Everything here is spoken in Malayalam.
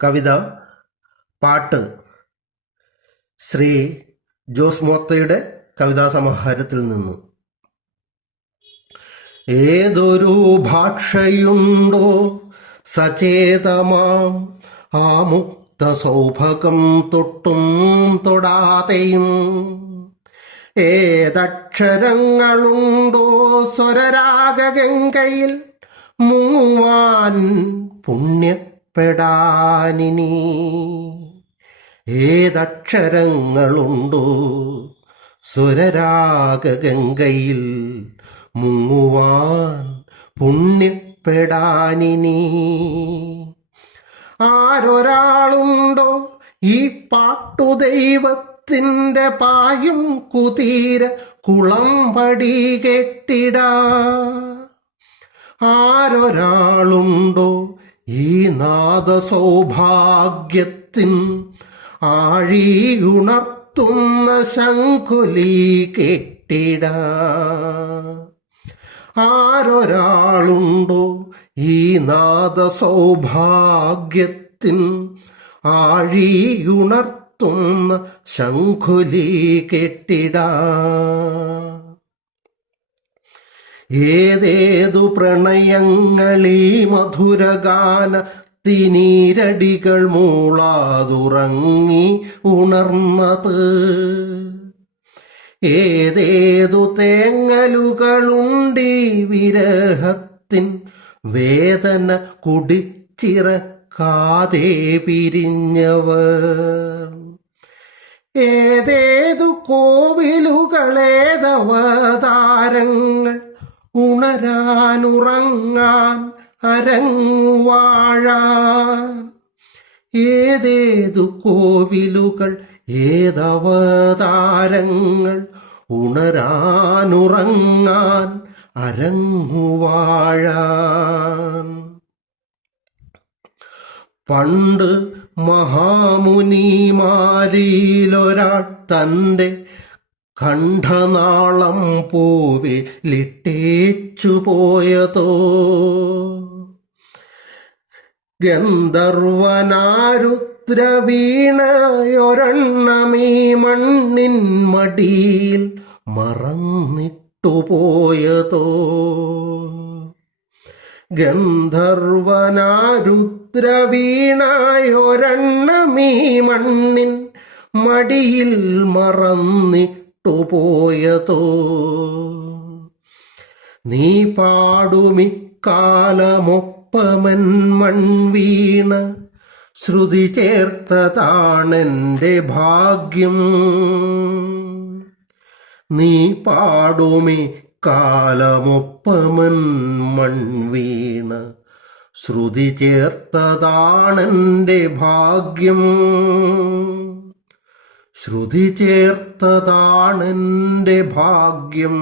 കവിത പാട്ട് ശ്രീ ജോസ് മോത്തയുടെ കവിതാ സമാഹാരത്തിൽ നിന്നു. ഏതൊരു ഭാഷയുണ്ടോ സചേതമാം ആ മുക്ത സൗഭകം തൊട്ടും തൊടാതെയും, ഏതക്ഷരങ്ങളുണ്ടോ സ്വരരാഗഗംഗയിൽ മുങ്ങുവാൻ പുണ്യപ്പെടാനിനി, ഏതക്ഷരങ്ങളുണ്ടോ സ്വരരാഗഗംഗയിൽ മുങ്ങുവാൻ പുണ്യപ്പെടാനിനി. ആരൊരാളുണ്ടോ ഈ പാട്ടുദൈവത്തിൻ്റെ പായും കുതീര കുളമ്പടി കെട്ടിടാ, ആരൊരാളുണ്ടോ ഈ നാദസൗഭാഗ്യത്തിൻ ആഴിയുണർത്തുന്ന ശംഖുലി കെട്ടിടാ, ആരൊരാളുണ്ടോ ഈ നാദസൗഭാഗ്യത്തിൻ ആഴിയുണർത്തുന്ന ശംഖുലി കെട്ടിടാ. ഏതേതു പ്രണയങ്ങളീ മധുരഗാനത്തിനീരടികൾ മൂളാതുറങ്ങി ഉണർന്നത്, ഏതേതു തേങ്ങലുകളുണ്ടീ വിരഹത്തിൻ വേദന കുടിച്ചിറക്കാതെ പിരിഞ്ഞവർ, ഏതേതു കോവിലുകളേതവതാരങ്ങൾ ഉണരാനുറങ്ങാൻ അരങ്ങുവാഴാൻ, ഏതേതു കോവിലുകൾ ഏതവതാരങ്ങൾ ഉണരാനുറങ്ങാൻ അരങ്ങുവാഴാൻ. പണ്ട് മഹാമുനിമാരിലൊരാൾ തൻ്റെ കണ്ഠനാളം പൂവിലിട്ടേച്ചു പോയതോ, ഗന്ധർവനാരുദ്രവീണയൊരെണ്ണമീ മണ്ണിൻ മടിയിൽ മറന്നിട്ടു പോയതോ, ഗന്ധർവനാരുദ്രവീണയൊരെണ്ണമീ മണ്ണിൻ മടിയിൽ മറന്നിട്ടു പോയതോ. നീ പാടുമിക്കാലമൊപ്പമൻ മൺവീണ ശ്രുതി ചേർത്തതാണെൻ്റെ ഭാഗ്യം, നീ പാടുമിക്കാലമൊപ്പമൻ മൺവീണ ശ്രുതി ചേർത്തതാണെൻ്റെ ഭാഗ്യം, ശ്രുതി ചേർത്തതാണെൻ്റെ ഭാഗ്യം.